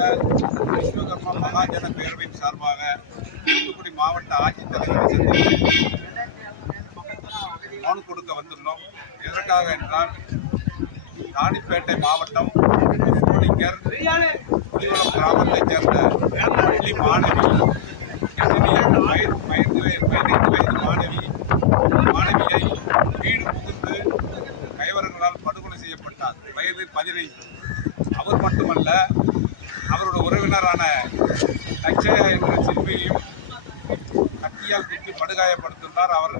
தூத்துக்குடி மாவட்ட விஸ்வகர்மா மகாஜன பேரவையின் சார்பாக தூத்துக்குடி மாவட்ட ஆட்சித்தலைவரை சந்தித்து மனு கொடுக்க வந்துள்ளோம் எதற்காக என்றால் ராணிப்பேட்டை மாவட்டம் சோளிங்கர் புலிவளம் கிராமத்தைச் சேர்ந்த பள்ளி மாணவி எத்தனை வயது வயது பதினைந்து வயது மாணவி மாணவியை வீடு புகுந்து கைவரங்களால் படுகொலை செய்யப்பட்டார் வயது பதினைந்து அவர் மட்டுமல்ல அவருடைய உறவினரான லட்சயா என்ற சிற்பியையும் கத்தியால் குத்தி படுகாயப்படுத்துள்ளார் அவர்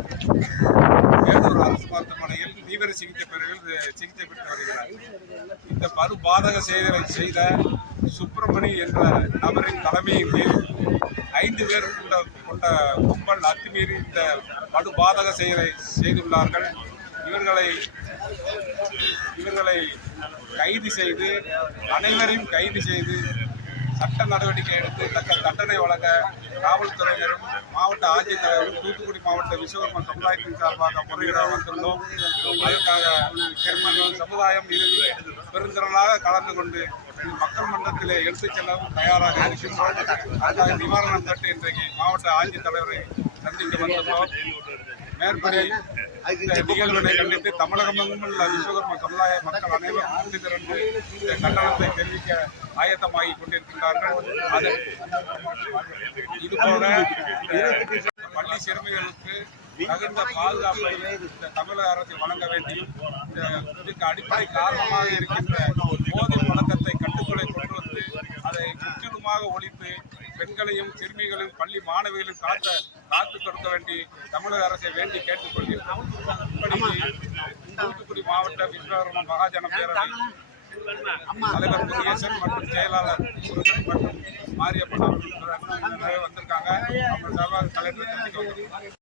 வேலூர் அரசு மருத்துவமனையில் தீவிர சிகிச்சை பிரிவில் சிகிச்சை பெற்று வருகிறார். இந்த பரு பாதக செயலை செய்த சுப்பிரமணி என்ற நபரின் தலைமையின் கீழ் ஐந்து பேர் கொண்ட கொண்ட கும்பல் அத்துமீறி இந்த படு பாதக செயலை செய்துள்ளார்கள். இவர்களை இவர்களை கைது செய்து அனைவரையும் கைது செய்து சட்ட நடவடிக்கை எடுத்து தக்க தண்டனை வழங்க காவல்துறையினரும் மாவட்ட ஆட்சித்தலைவரும் தூத்துக்குடி மாவட்ட விஸ்வகர்ம சமுதாயத்தின் சார்பாக முறையிட வந்திருந்தோம். அதற்காக பெருமக்கள் சமுதாயம் இதில் பெருந்திரளாக கலந்து கொண்டு மக்கள் மன்றத்தில் எடுத்துச் செல்லவும் தயாராக இருக்கின்றோம். அதற்காக நிவாரணம் தட்டு இன்றைக்கு மாவட்ட ஆட்சித்தலைவரை சந்திக்க வந்துள்ளோம் மேற்படி கண்டித்து தமிழகமெங்கும் உள்ள விஸ்வகர்ம சமுதாய மக்கள் அனைவரும் ஒன்று திரண்டு இந்த கண்டனத்தை தெரிவிக்க ஆயத்தமாகி கொண்டிருக்கின்றார்கள் அது இதுபோல பள்ளி சிறுமிகளுக்கு தகுந்த பாதுகாப்பை இந்த தமிழக அரசு வழங்க வேண்டியும் இதற்கு அடிப்படை காரணமாக இருக்கின்ற போதை பழக்கத்தை பெண்களையும் சிறுமிகளையும் பள்ளி மாணவிகளையும் காத்த காத்து கொடுக்க வேண்டி தமிழக அரசை வேண்டி கேட்டுக்கொள்கிறோம். தூத்துக்குடி மாவட்ட விஸ்வகர்மன் மகாஜன பேரவை தலைவர் முருகேசன் மற்றும் செயலாளர் முருகன் மற்றும் மாரியப்பன் அவர்கள் வந்திருக்காங்க. அவங்க தலைவர் தலைவர்